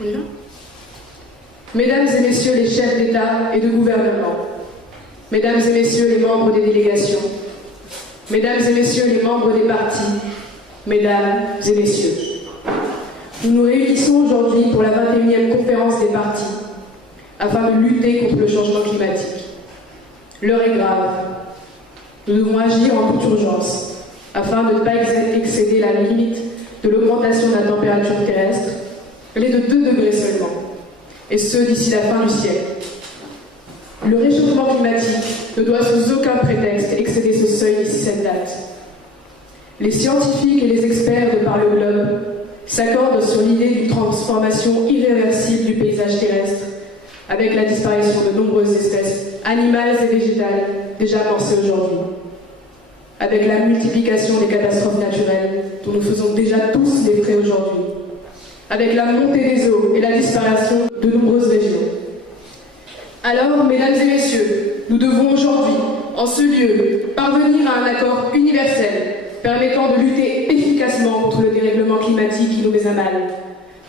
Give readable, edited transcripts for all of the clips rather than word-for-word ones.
Oui. Mesdames et messieurs les chefs d'État et de gouvernement, mesdames et messieurs les membres des délégations, mesdames et messieurs les membres des partis, mesdames et messieurs, nous nous réunissons aujourd'hui pour la 21e conférence des partis afin de lutter contre le changement climatique. L'heure est grave. Nous devons agir en toute urgence afin de ne pas excéder la limite de l'augmentation de la température terrestre. Elle est de 2 degrés seulement, et ce d'ici la fin du siècle. Le réchauffement climatique ne doit sous aucun prétexte excéder ce seuil d'ici cette date. Les scientifiques et les experts de par le globe s'accordent sur l'idée d'une transformation irréversible du paysage terrestre, avec la disparition de nombreuses espèces animales et végétales déjà pensées aujourd'hui, avec la multiplication des catastrophes naturelles dont nous faisons déjà tous les frais aujourd'hui, avec la montée des eaux et la disparition de nombreuses régions. Alors, mesdames et messieurs, nous devons aujourd'hui, en ce lieu, parvenir à un accord universel permettant de lutter efficacement contre le dérèglement climatique qui nous met à mal.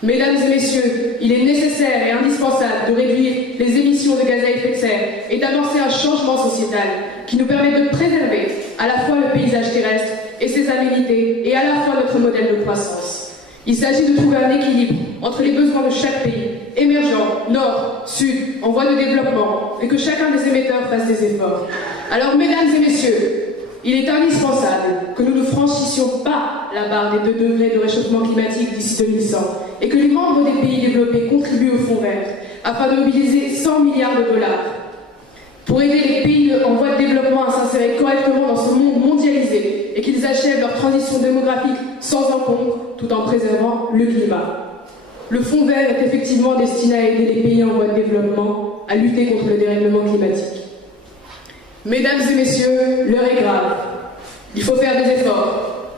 Mesdames et messieurs, il est nécessaire et indispensable de réduire les émissions de gaz à effet de serre et d'amorcer un changement sociétal qui nous permette de préserver à la fois le paysage terrestre et ses aménités et à la fois notre modèle de croissance. Il s'agit de trouver un équilibre entre les besoins de chaque pays, émergent, nord, sud, en voie de développement, et que chacun des émetteurs fasse des efforts. Alors, mesdames et messieurs, il est indispensable que nous ne franchissions pas la barre des 2 degrés de réchauffement climatique d'ici 2100 et que les membres des pays développés contribuent au Fonds vert afin de mobiliser 100 milliards de dollars pour aider les pays en voie de développement à s'insérer correctement dans ce monde mondialisé et qu'ils achèvent leur transition démographique sans encombre tout en préservant le climat. Le Fonds vert est effectivement destiné à aider les pays en voie de développement à lutter contre le dérèglement climatique. Mesdames et messieurs, l'heure est grave. Il faut faire des efforts.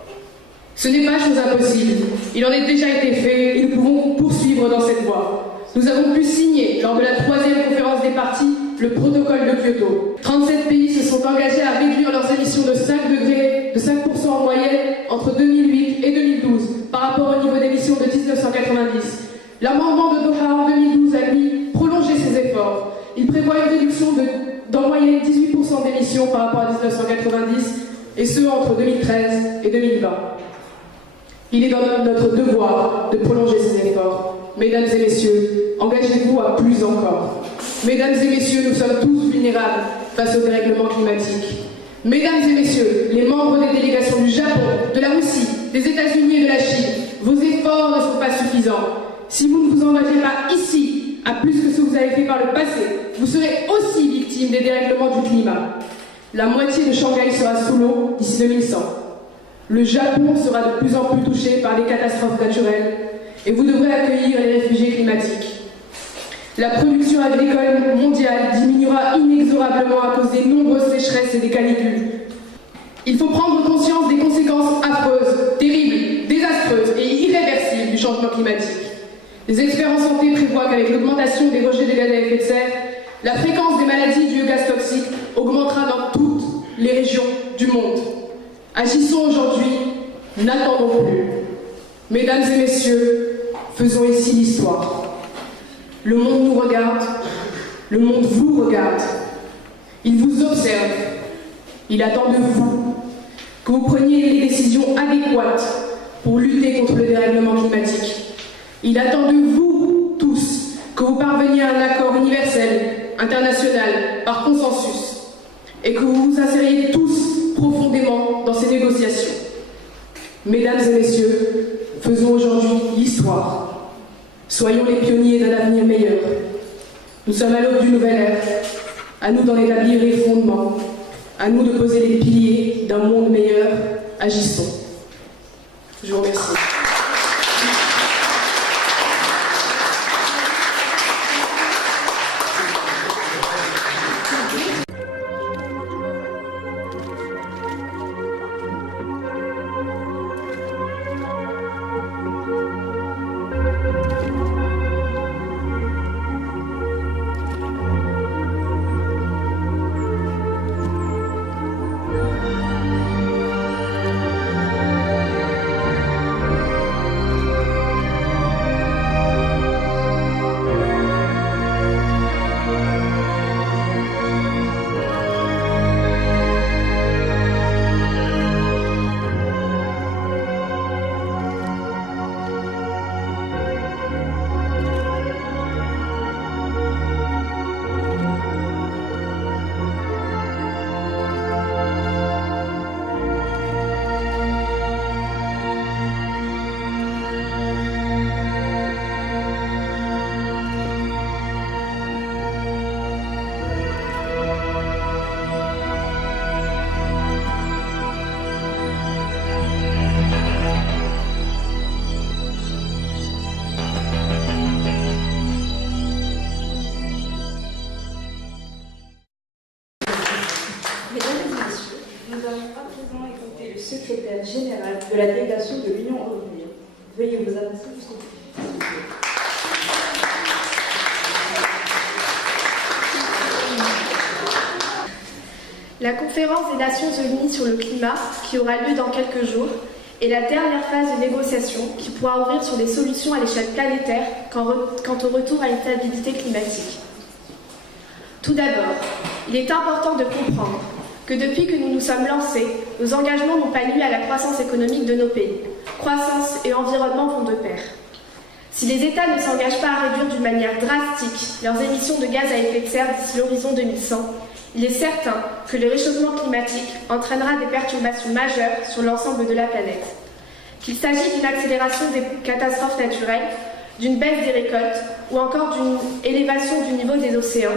Ce n'est pas chose impossible. Il en a déjà été fait et nous pouvons poursuivre dans cette voie. Nous avons pu signer, lors de la 3e conférence des partis, le protocole de Kyoto. 37 pays se sont engagés à réduire leurs émissions de 5 degrés, de 5% en moyenne, entre 2008 et 2012, par rapport au niveau d'émissions de 1990. L'amendement de Doha en 2012 a lui prolongé ces efforts. Il prévoit une réduction d'en moyenne 18% d'émissions par rapport à 1990, et ce entre 2013 et 2020. Il est dans notre devoir de prolonger ces efforts. Mesdames et messieurs, engagez-vous à plus encore. Mesdames et messieurs, nous sommes tous vulnérables face au dérèglement climatique. Mesdames et messieurs, les membres des délégations du Japon, de la Russie, des États-Unis et de la Chine, vos efforts ne sont pas suffisants. Si vous ne vous engagez pas ici à plus que ce que vous avez fait par le passé, vous serez aussi victime des dérèglements du climat. La moitié de Shanghai sera sous l'eau d'ici 2100. Le Japon sera de plus en plus touché par des catastrophes naturelles et vous devrez accueillir les réfugiés climatiques. La production agricole mondiale diminuera inexorablement à cause des nombreuses sécheresses et des canicules. Il faut prendre conscience des conséquences affreuses, terribles, désastreuses et irréversibles du changement climatique. Les experts en santé prévoient qu'avec l'augmentation des rejets de gaz à effet de serre, la fréquence des maladies dues aux gaz toxiques augmentera dans toutes les régions du monde. Agissons aujourd'hui, n'attendons plus. Mesdames et messieurs, faisons ici l'histoire. Le monde nous regarde, le monde vous regarde. Il vous observe, il attend de vous que vous preniez les décisions adéquates pour lutter contre le dérèglement climatique. Il attend de vous tous que vous parveniez à un accord universel, international, par consensus, et que vous vous insériez tous profondément dans ces négociations. Mesdames et messieurs, faisons aujourd'hui l'histoire. Soyons les pionniers d'un avenir meilleur. Nous sommes à l'aube d'une nouvelle ère. À nous d'en établir les fondements. À nous de poser les piliers d'un monde meilleur. Agissons. Je vous remercie. Mesdames et messieurs, nous allons à présent écouter le secrétaire général de la délégation de l'Union européenne. Veuillez vous avancer jusqu'au bout. La conférence des Nations Unies sur le climat, qui aura lieu dans quelques jours, est la dernière phase de négociation qui pourra ouvrir sur des solutions à l'échelle planétaire quant au retour à une stabilité climatique. Tout d'abord, il est important de comprendre que depuis que nous nous sommes lancés, nos engagements n'ont pas nui à la croissance économique de nos pays. Croissance et environnement vont de pair. Si les États ne s'engagent pas à réduire d'une manière drastique leurs émissions de gaz à effet de serre d'ici l'horizon 2100, il est certain que le réchauffement climatique entraînera des perturbations majeures sur l'ensemble de la planète. Qu'il s'agisse d'une accélération des catastrophes naturelles, d'une baisse des récoltes ou encore d'une élévation du niveau des océans,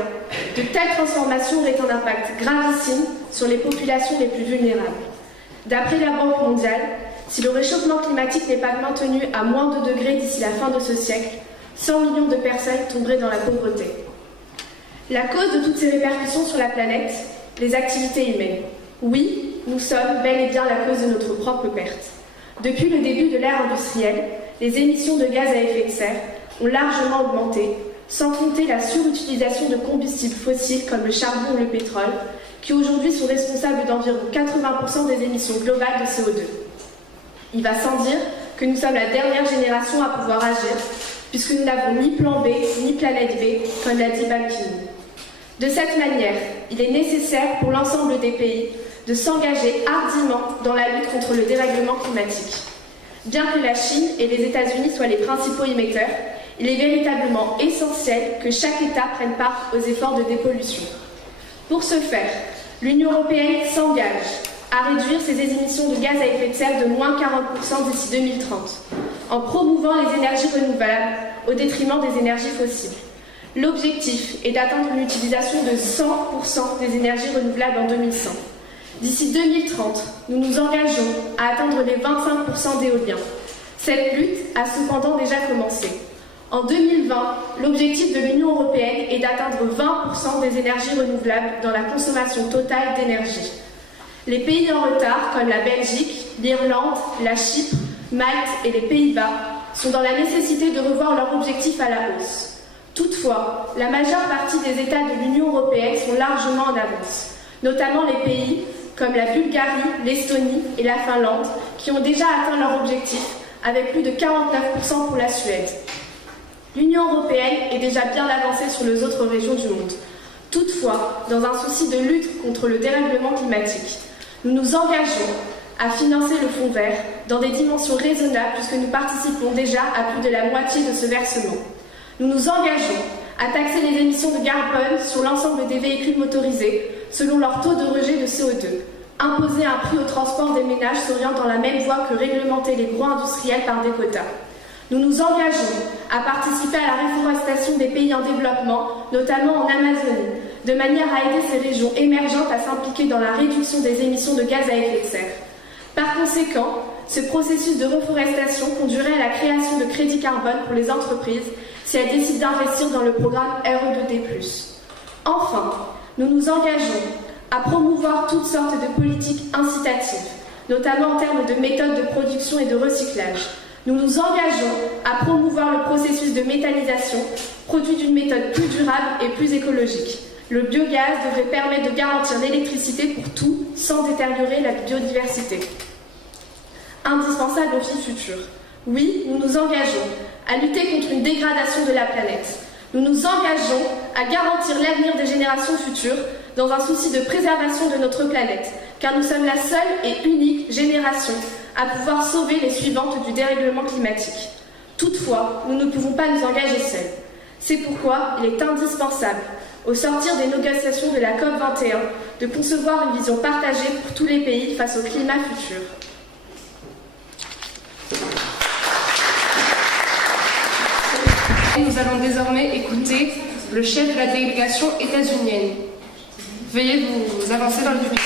de telles transformations auraient un impact gravissime sur les populations les plus vulnérables. D'après la Banque mondiale, si le réchauffement climatique n'est pas maintenu à moins de 2 degrés d'ici la fin de ce siècle, 100 millions de personnes tomberaient dans la pauvreté. La cause de toutes ces répercussions sur la planète, les activités humaines. Oui, nous sommes bel et bien la cause de notre propre perte. Depuis le début de l'ère industrielle, les émissions de gaz à effet de serre ont largement augmenté, sans compter la surutilisation de combustibles fossiles comme le charbon ou le pétrole, qui aujourd'hui sont responsables d'environ 80% des émissions globales de CO2. Il va sans dire que nous sommes la dernière génération à pouvoir agir, puisque nous n'avons ni plan B, ni planète B, comme l'a dit Ban Ki-moon. De cette manière, il est nécessaire pour l'ensemble des pays de s'engager hardiment dans la lutte contre le dérèglement climatique. Bien que la Chine et les États-Unis soient les principaux émetteurs, il est véritablement essentiel que chaque État prenne part aux efforts de dépollution. Pour ce faire, l'Union européenne s'engage à réduire ses émissions de gaz à effet de serre de moins 40% d'ici 2030, en promouvant les énergies renouvelables au détriment des énergies fossiles. L'objectif est d'atteindre une utilisation de 100% des énergies renouvelables en 2100. D'ici 2030, nous nous engageons à atteindre les 25% d'éolien. Cette lutte a cependant déjà commencé. En 2020, l'objectif de l'Union européenne est d'atteindre 20% des énergies renouvelables dans la consommation totale d'énergie. Les pays en retard, comme la Belgique, l'Irlande, la Chypre, Malte et les Pays-Bas, sont dans la nécessité de revoir leur objectif à la hausse. Toutefois, la majeure partie des États de l'Union européenne sont largement en avance, notamment les pays comme la Bulgarie, l'Estonie et la Finlande, qui ont déjà atteint leur objectif, avec plus de 49% pour la Suède. L'Union européenne est déjà bien avancée sur les autres régions du monde. Toutefois, dans un souci de lutte contre le dérèglement climatique, nous nous engageons à financer le Fonds vert dans des dimensions raisonnables puisque nous participons déjà à plus de la moitié de ce versement. Nous nous engageons à taxer les émissions de carbone sur l'ensemble des véhicules motorisés selon leur taux de rejet de CO2. Imposer un prix au transport des ménages s'oriente dans la même voie que réglementer les gros industriels par des quotas. Nous nous engageons à participer à la reforestation des pays en développement, notamment en Amazonie, de manière à aider ces régions émergentes à s'impliquer dans la réduction des émissions de gaz à effet de serre. Par conséquent, ce processus de reforestation conduirait à la création de crédits carbone pour les entreprises si elles décident d'investir dans le programme RE2D+. Enfin, nous nous engageons à promouvoir toutes sortes de politiques incitatives, notamment en termes de méthodes de production et de recyclage. Nous nous engageons à promouvoir le processus de méthanisation, produit d'une méthode plus durable et plus écologique. Le biogaz devrait permettre de garantir l'électricité pour tout, sans détériorer la biodiversité. Indispensable aux vies futures. Oui, nous nous engageons à lutter contre une dégradation de la planète. Nous nous engageons à garantir l'avenir des générations futures dans un souci de préservation de notre planète, car nous sommes la seule et unique génération à pouvoir sauver les suivantes du dérèglement climatique. Toutefois, nous ne pouvons pas nous engager seuls. C'est pourquoi il est indispensable, au sortir des négociations de la COP21, de concevoir une vision partagée pour tous les pays face au climat futur. Nous allons désormais écouter le chef de la délégation états-unienne. Veuillez vous avancer dans le public.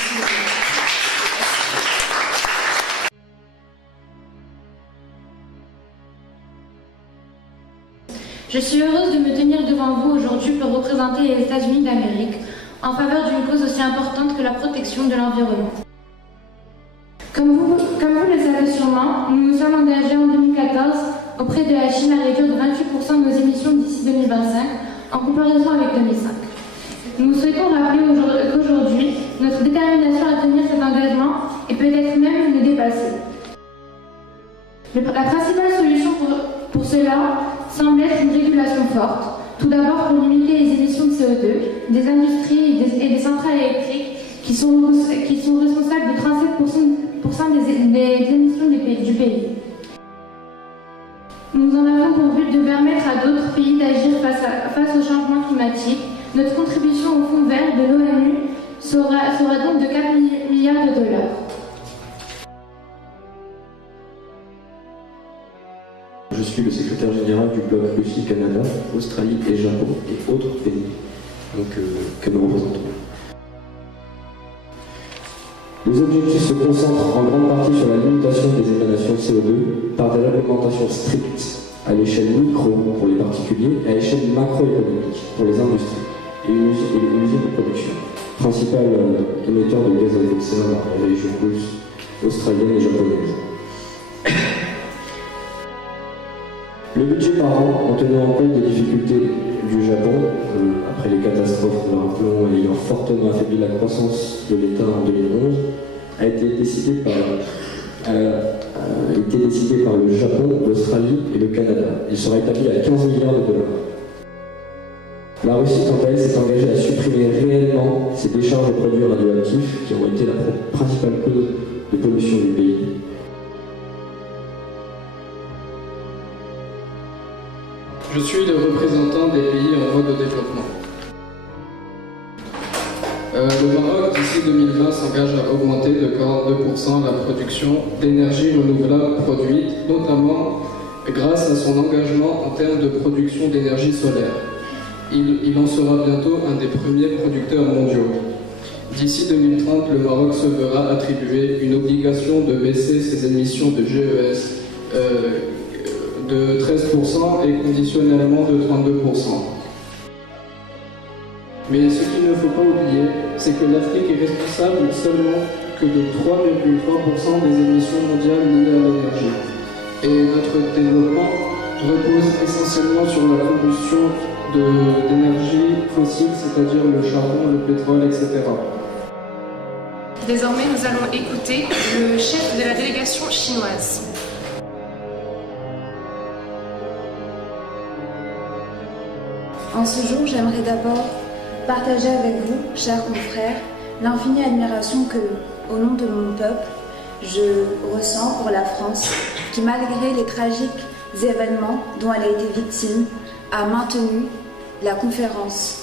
Je suis heureuse de me tenir devant vous aujourd'hui pour représenter les États-Unis d'Amérique en faveur d'une cause aussi importante que la protection de l'environnement. Comme vous le savez sûrement, nous nous sommes engagés en 2014 auprès de la Chine à réduire de 28% nos émissions d'ici 2025 en comparaison avec 2005. Nous souhaitons rappeler qu'aujourd'hui, notre détermination à tenir cet engagement et peut-être même le dépasser. La principale solution pour cela semble être une régulation forte. Tout d'abord pour limiter les émissions de CO2 des industries et des centrales électriques qui sont responsables de 37% des émissions du pays. Nous en avons pour but de permettre à d'autres pays d'agir face au changement climatique. Notre contribution au Fonds vert de l'ONU sera donc de 4 milliards de $. Je suis le secrétaire général du bloc Russie, Canada, Australie et Japon et autres pays que nous représentons. Les objectifs se concentrent en grande partie sur la limitation des émanations CO2 par des réglementations strictes à l'échelle micro pour les particuliers et à l'échelle macroéconomique pour les industries et les usines de production, principal émetteur de gaz à effet de serre dans les régions russes, australiennes et japonaises. Le budget par an, en tenant en compte des difficultés du Japon, après les catastrophes de rappelons ayant fortement affaibli la croissance de l'État en 2011, a été décidé par le Japon, l'Australie et le Canada. Il sera établi à 15 milliards de $. La Russie, quant à elle, s'est engagée à supprimer réellement ces décharges de produits radioactifs qui ont été la principale cause de pollution du pays. Je suis le représentant des pays en voie de développement. Le Maroc, d'ici 2020, s'engage à augmenter de 42% la production d'énergie renouvelable produite, notamment grâce à son engagement en termes de production d'énergie solaire. Il en sera bientôt un des premiers producteurs mondiaux. D'ici 2030, le Maroc se verra attribuer une obligation de baisser ses émissions de GES de 13% et conditionnellement de 32%. Mais ce qu'il ne faut pas oublier, c'est que l'Afrique est responsable seulement que de 3,3% des émissions mondiales liées à l'énergie. Et notre développement repose essentiellement sur la combustion d'énergie fossile, c'est-à-dire le charbon, le pétrole, etc. Désormais, nous allons écouter le chef de la délégation chinoise. En ce jour, j'aimerais d'abord partager avec vous, chers confrères, l'infinie admiration que, au nom de mon peuple, je ressens pour la France, qui malgré les tragiques événements dont elle a été victime, a maintenu la conférence.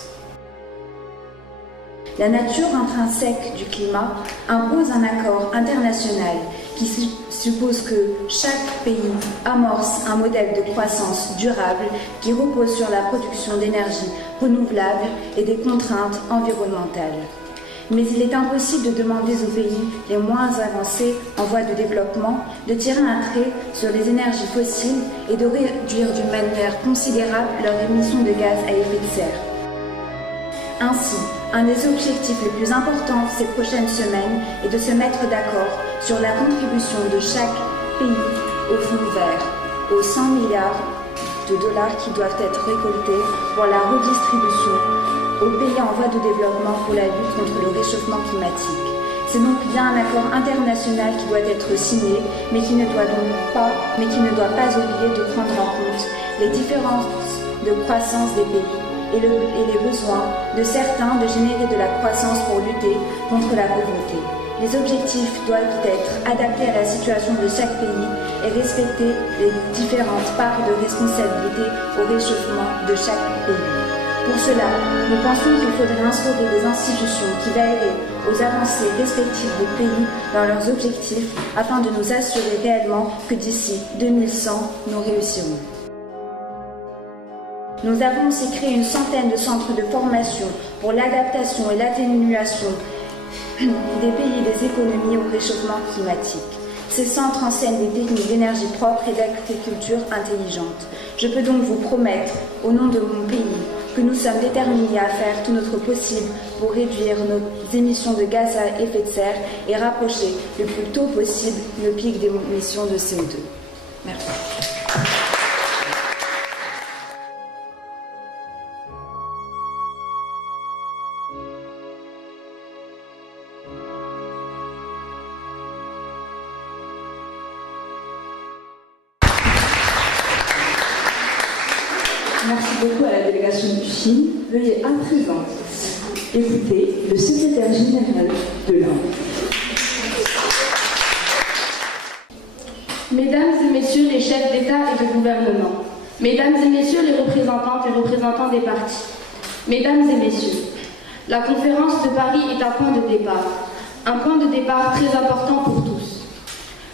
La nature intrinsèque du climat impose un accord international qui suppose que chaque pays amorce un modèle de croissance durable qui repose sur la production d'énergie renouvelable et des contraintes environnementales. Mais il est impossible de demander aux pays les moins avancés en voie de développement de tirer un trait sur les énergies fossiles et de réduire d'une manière considérable leurs émissions de gaz à effet de serre. Ainsi, un des objectifs les plus importants ces prochaines semaines est de se mettre d'accord sur la contribution de chaque pays au Fonds vert, aux 100 milliards de dollars qui doivent être récoltés pour la redistribution aux pays en voie de développement pour la lutte contre le réchauffement climatique. C'est donc bien un accord international qui doit être signé, mais qui ne doit pas oublier de prendre en compte les différences de croissance des pays et les besoins de certains de générer de la croissance pour lutter contre la pauvreté. Les objectifs doivent être adaptés à la situation de chaque pays et respecter les différentes parts de responsabilité au réchauffement de chaque pays. Pour cela, nous pensons qu'il faudrait instaurer des institutions qui veillent aux avancées respectives des pays dans leurs objectifs afin de nous assurer réellement que d'ici 2100, nous réussirons. Nous avons aussi créé une centaine de centres de formation pour l'adaptation et l'atténuation des pays et des économies au réchauffement climatique. Ces centres enseignent des techniques d'énergie propre et d'agriculture intelligente. Je peux donc vous promettre, au nom de mon pays, que nous sommes déterminés à faire tout notre possible pour réduire nos émissions de gaz à effet de serre et rapprocher le plus tôt possible le pic d'émissions de CO2. Merci. Merci beaucoup à la délégation du Chine. Veuillez à présent écouter le secrétaire général de l'Inde. Mesdames et messieurs les chefs d'État et de gouvernement, mesdames et messieurs les représentantes et représentants des partis, mesdames et messieurs, la conférence de Paris est un point de départ très important pour tous.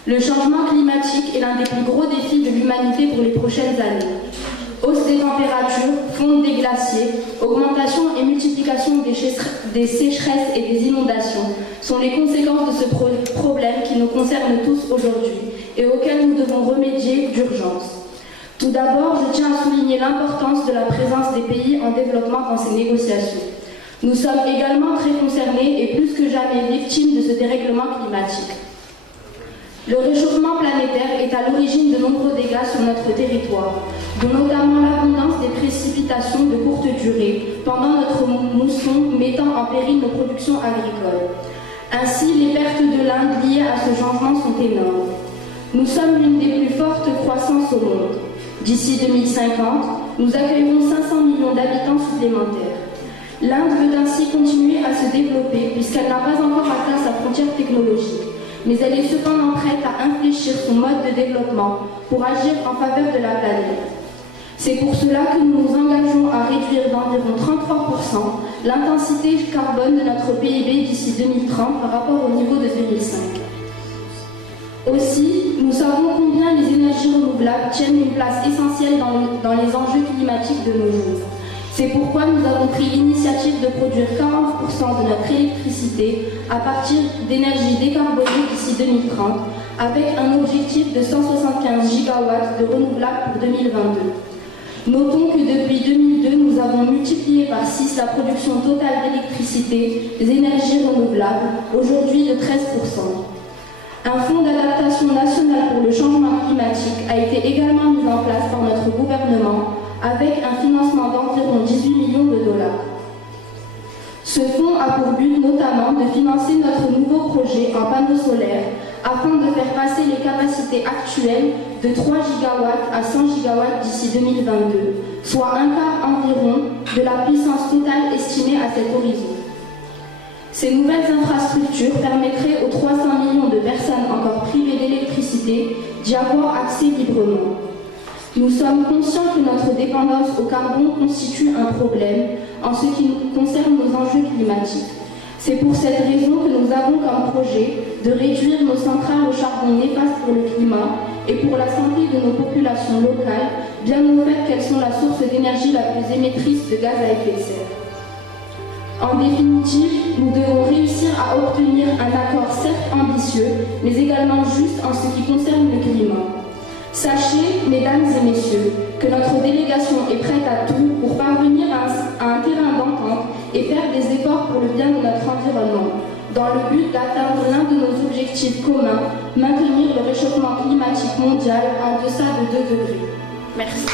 Le changement climatique est l'un des plus gros défis de l'humanité pour les prochaines années. Hausse des températures, fonte des glaciers, augmentation et multiplication des sécheresses et des inondations sont les conséquences de ce problème qui nous concerne tous aujourd'hui et auquel nous devons remédier d'urgence. Tout d'abord, je tiens à souligner l'importance de la présence des pays en développement dans ces négociations. Nous sommes également très concernés et plus que jamais victimes de ce dérèglement climatique. Le réchauffement planétaire est à l'origine de nombreux dégâts sur notre territoire, dont notamment l'abondance des précipitations de courte durée pendant notre mousson mettant en péril nos productions agricoles. Ainsi, les pertes de l'Inde liées à ce changement sont énormes. Nous sommes l'une des plus fortes croissances au monde. D'ici 2050, nous accueillerons 500 millions d'habitants supplémentaires. L'Inde veut ainsi continuer à se développer puisqu'elle n'a pas encore atteint sa frontière technologique. Mais elle est cependant prête à infléchir son mode de développement pour agir en faveur de la planète. C'est pour cela que nous nous engageons à réduire d'environ 33% l'intensité carbone de notre PIB d'ici 2030 par rapport au niveau de 2005. Aussi, nous savons combien les énergies renouvelables tiennent une place essentielle dans les enjeux climatiques de nos jours. C'est pourquoi nous avons pris l'initiative de produire 40% de notre électricité à partir d'énergies décarbonées d'ici 2030, avec un objectif de 175 gigawatts de renouvelables pour 2022. Notons que depuis 2002, nous avons multiplié par 6 la production totale d'électricité des énergies renouvelables, aujourd'hui de 13%. Un fonds d'adaptation national pour le changement climatique a été également mis en place par notre gouvernement avec un financement d'environ 18 millions de dollars. Ce fonds a pour but notamment de financer notre nouveau projet en panneaux solaires afin de faire passer les capacités actuelles de 3 gigawatts à 100 gigawatts d'ici 2022, soit un quart environ de la puissance totale estimée à cet horizon. Ces nouvelles infrastructures permettraient aux 300 millions de personnes encore privées d'électricité d'y avoir accès librement. Nous sommes conscients que notre dépendance au carbone constitue un problème en ce qui concerne nos enjeux climatiques. C'est pour cette raison que nous avons comme projet de réduire nos centrales au charbon néfastes pour le climat et pour la santé de nos populations locales, bien au fait qu'elles sont la source d'énergie la plus émettrice de gaz à effet de serre. En définitive, nous devons réussir à obtenir un accord certes ambitieux, mais également juste en ce qui concerne le climat. Sachez, mesdames et messieurs, que notre délégation est prête à tout pour parvenir à un terrain d'entente et faire des efforts pour le bien de notre environnement, dans le but d'atteindre l'un de nos objectifs communs, maintenir le réchauffement climatique mondial en deçà de 2 degrés. Merci.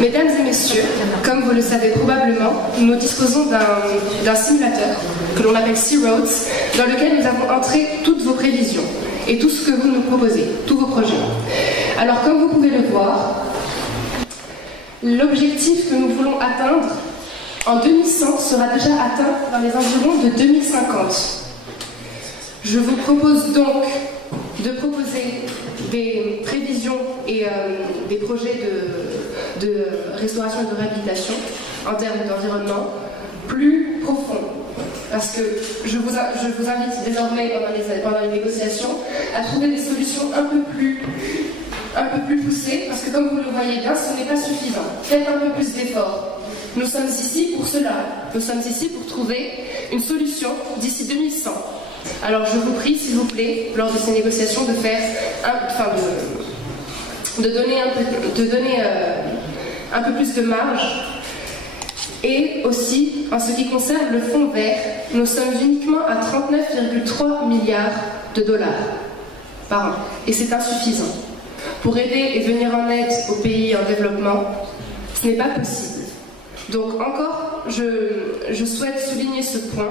Mesdames et messieurs, comme vous le savez probablement, nous disposons d'un simulateur que l'on appelle C-Roads, dans lequel nous avons entré toutes vos prévisions et tout ce que vous nous proposez, tous vos projets. Alors comme vous pouvez le voir, l'objectif que nous voulons atteindre en 2100 sera déjà atteint dans les environs de 2050. Je vous propose donc de proposer des prévisions et des projets de restauration et de réhabilitation en termes d'environnement plus profonds. parce que je vous invite désormais pendant les négociations à trouver des solutions un peu plus poussées, parce que comme vous le voyez bien, ce n'est pas suffisant. Faites un peu plus d'efforts. Nous sommes ici pour cela. Nous sommes ici pour trouver une solution d'ici 2100. Alors je vous prie, s'il vous plaît, lors de ces négociations, de faire de donner un peu plus de marge. Et aussi, en ce qui concerne le fonds vert, nous sommes uniquement à 39,3 milliards de dollars par an. Et c'est insuffisant. Pour aider et venir en aide aux pays en développement, ce n'est pas possible. Donc encore, je souhaite souligner ce point,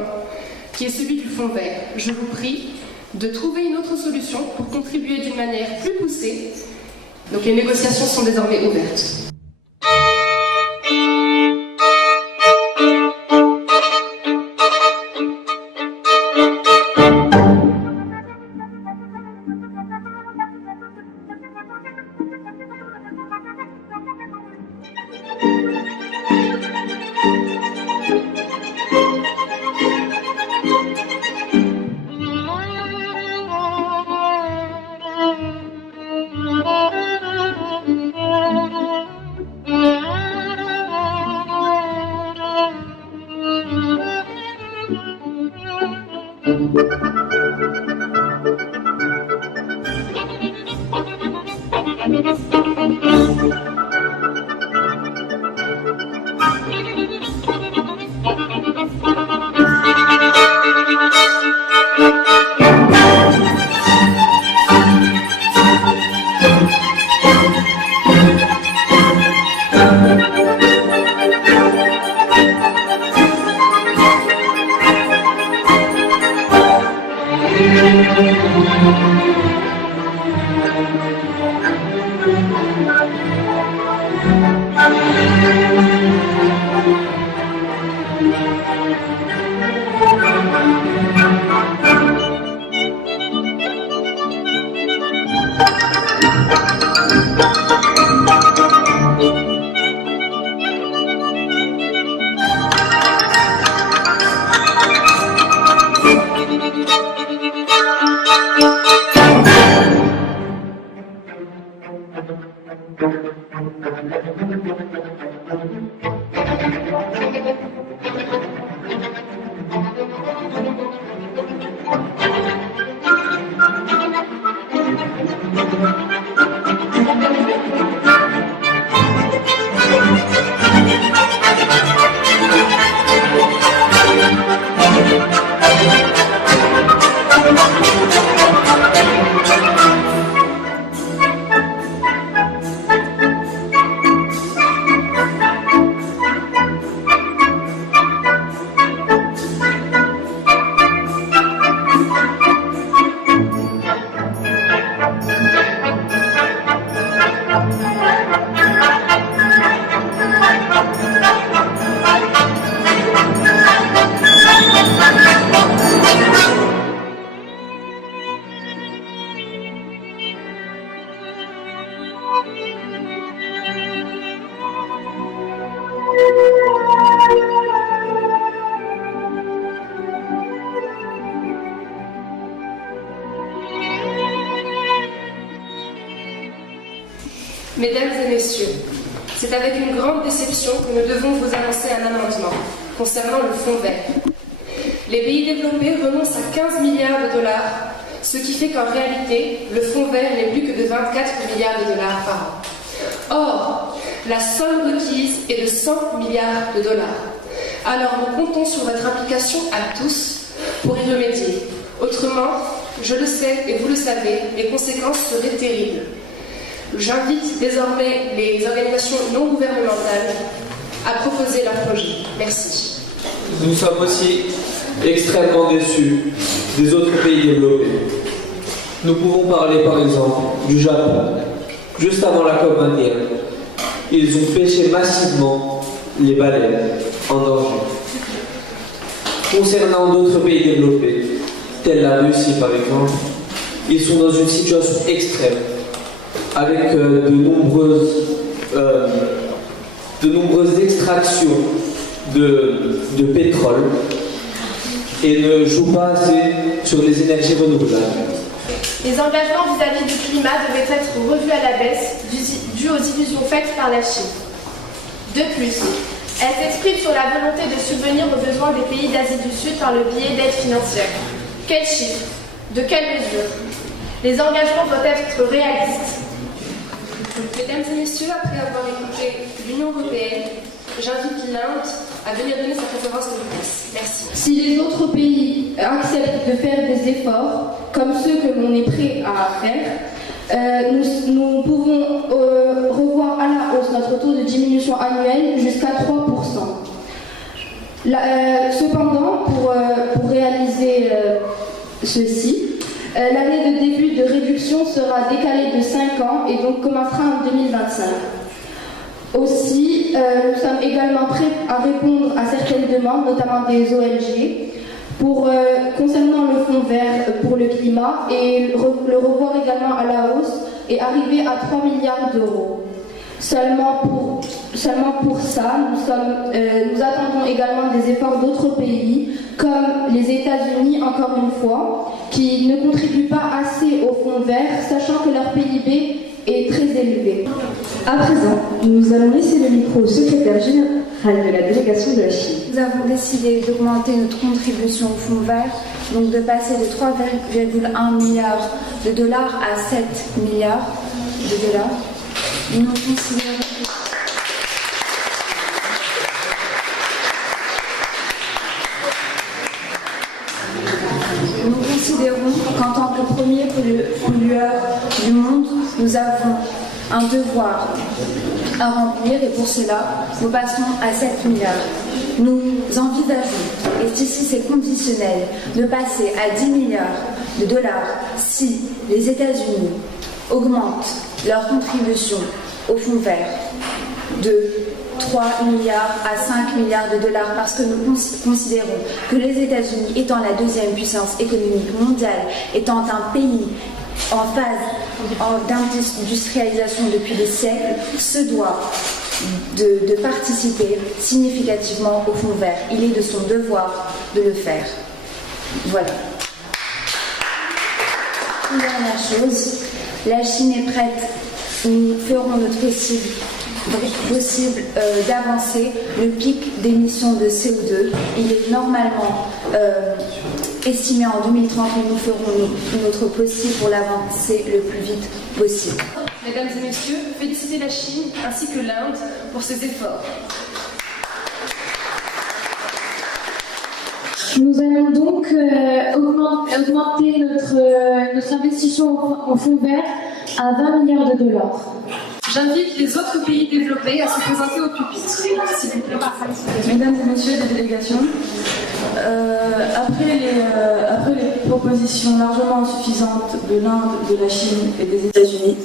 qui est celui du fonds vert. Je vous prie de trouver une autre solution pour contribuer d'une manière plus poussée. Donc les négociations sont désormais ouvertes. Mesdames et messieurs, c'est avec une grande déception que nous devons vous annoncer un amendement concernant le fonds vert. Les pays développés renoncent à 15 milliards de dollars, ce qui fait qu'en réalité, le fonds vert n'est plus que de 24 milliards de dollars par an. Or, la somme requise est de 100 milliards de dollars. Alors nous comptons sur votre implication à tous pour y remédier. Autrement, je le sais et vous le savez, les conséquences seraient terribles. J'invite désormais les organisations non gouvernementales à proposer leur projet. Merci. Nous sommes aussi extrêmement déçus des autres pays développés. Nous pouvons parler par exemple du Japon. Juste avant la COP21, ils ont pêché massivement les baleines en danger. Concernant d'autres pays développés, tels la Russie par exemple, ils sont dans une situation extrême, avec de nombreuses extractions de pétrole et ne joue pas assez sur les énergies renouvelables. Les engagements vis-à-vis du climat devaient être revus à la baisse dû aux illusions faites par la Chine. De plus, elle s'exprime sur la volonté de subvenir aux besoins des pays d'Asie du Sud par le biais d'aides financières. Quels chiffres? De quelles mesures? Les engagements doivent être réalistes. Mesdames et messieurs, après avoir écouté l'Union européenne, j'invite l'Inde à venir donner sa préférence de presse. Merci. Si les autres pays acceptent de faire des efforts, comme ceux que l'on est prêt à faire, nous pouvons revoir à la hausse notre taux de diminution annuelle jusqu'à 3%. Cependant, pour réaliser ceci, l'année de début de réduction sera décalée de 5 ans et donc commencera en 2025. Aussi, nous sommes également prêts à répondre à certaines demandes, notamment des ONG, concernant le fonds vert pour le climat et le revoir également à la hausse et arriver à 3 milliards d'euros. Seulement pour ça, nous attendons également des efforts d'autres pays, comme les États-Unis, encore une fois, qui ne contribuent pas assez au fonds vert, sachant que leur PIB est très élevé. À présent, nous allons laisser le micro au secrétaire général de la délégation de la Chine. Nous avons décidé d'augmenter notre contribution au fonds vert, donc de passer de 3,1 milliards de dollars à 7 milliards de dollars. Nous considérons qu'en tant que premier pollueur du monde, nous avons un devoir à remplir et pour cela, nous passons à 7 milliards. Nous envisageons, et ici c'est conditionnel, de passer à 10 milliards de dollars si les États-Unis augmentent leur contribution au fonds vert de 3 milliards à 5 milliards de dollars parce que nous considérons que les États-Unis, étant la deuxième puissance économique mondiale, étant un pays en phase d'industrialisation depuis des siècles, se doit de participer significativement au fonds vert. Il est de son devoir de le faire. Voilà. Une dernière chose, la Chine est prête, nous ferons notre possible d'avancer le pic d'émissions de CO2. Il est normalement estimé en 2030, mais nous ferons notre possible pour l'avancer le plus vite possible. Mesdames et messieurs, félicitez la Chine ainsi que l'Inde pour ses efforts. Nous allons donc augmenter notre investissement au fonds vert à 20 milliards de dollars. J'invite les autres pays développés à se présenter au pupitre, s'il vous plaît. Mesdames et messieurs des délégations, après les propositions largement insuffisantes de l'Inde, de la Chine et des États-Unis,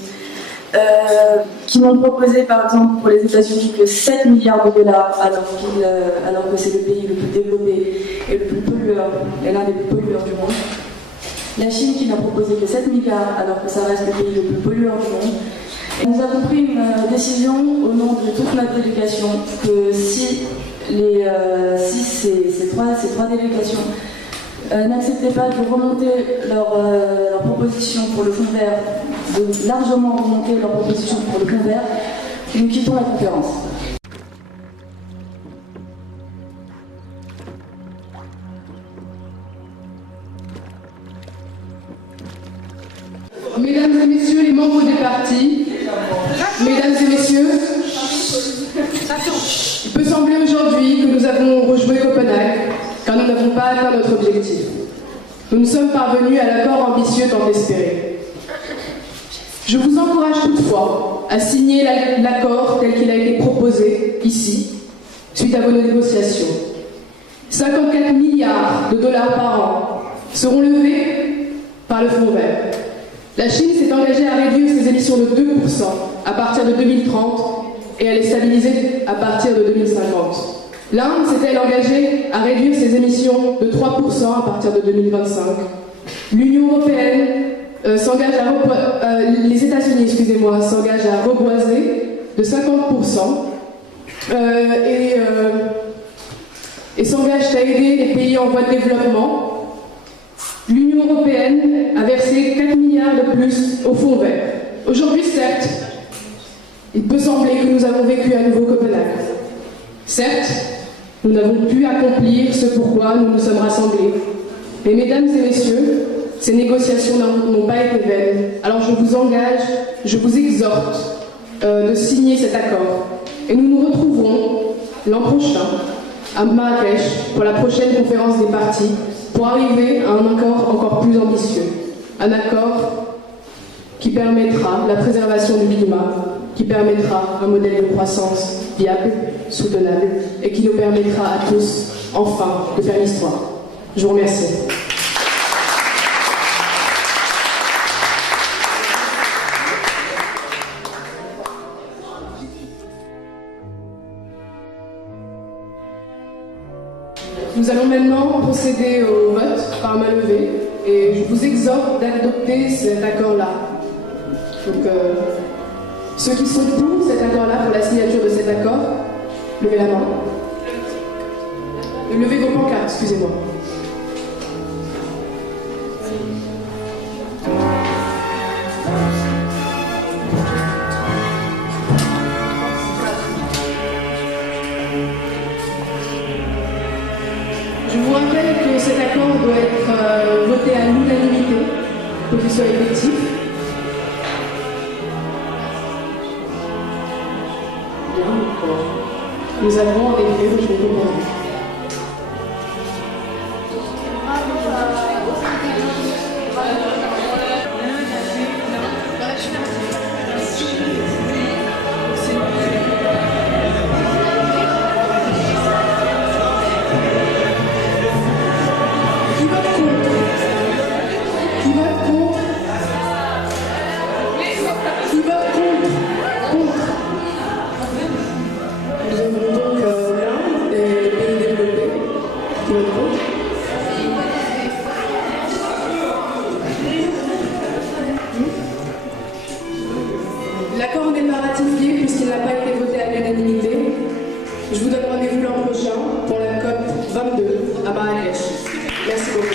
qui m'ont proposé par exemple pour les États-Unis que 7 milliards de dollars alors que c'est le pays le plus développé et le plus pollueur et l'un des plus pollueurs du monde. La Chine qui n'a proposé que 7 milliards alors que ça reste le pays le plus pollueur du monde. Et nous avons pris une décision au nom de toute notre délégation que si ces trois délégations n'acceptaient pas de remonter leur proposition pour le fonds vert, de largement remonter leur proposition pour le fonds vert, nous quittons la conférence. Mesdames et messieurs les membres des partis, mesdames et messieurs, il peut sembler aujourd'hui que nous avons rejoué Copenhague, car nous n'avons pas atteint notre objectif. Nous nous sommes parvenus à l'accord ambitieux tant espéré. Je vous encourage toutefois à signer l'accord tel qu'il a été proposé ici, suite à vos négociations. 54 milliards de dollars par an seront levés par le fonds vert. La Chine s'est engagée à réduire ses émissions de 2% à partir de 2030 et à les stabiliser à partir de 2050. L'Inde s'est-elle engagée à réduire ses émissions de 3% à partir de 2025. L'Union européenne les États-Unis, s'engagent à reboiser de 50%. et s'engagent à aider les pays en voie de développement, l'Union européenne a versé 4 milliards de plus au Fonds vert. Aujourd'hui, certes, il peut sembler que nous avons vécu à nouveau Copenhague. Certes, nous n'avons pu accomplir ce pourquoi nous nous sommes rassemblés. Mais mesdames et messieurs, ces négociations n'ont pas été vaines. Alors je vous engage, je vous exhorte de signer cet accord. Et nous nous retrouverons l'an prochain à Marrakech pour la prochaine conférence des parties pour arriver à un accord encore plus ambitieux. Un accord qui permettra la préservation du climat, qui permettra un modèle de croissance viable, soutenable et qui nous permettra à tous, enfin, de faire l'histoire. Je vous remercie. Nous allons maintenant procéder au vote par main levée et je vous exhorte d'adopter cet accord-là. Donc, ceux qui sont pour cet accord-là, pour la signature de cet accord, levez la main. Levez vos pancartes, excusez-moi. Je vous rappelle que cet accord doit être voté à l'unanimité pour qu'il soit effectif. Bien, nous avons en effet, je vais comprendre. L'accord n'est pas ratifié puisqu'il n'a pas été voté à l'unanimité. Je vous donne rendez-vous l'an prochain pour la COP 22 à Marrakech. Merci beaucoup.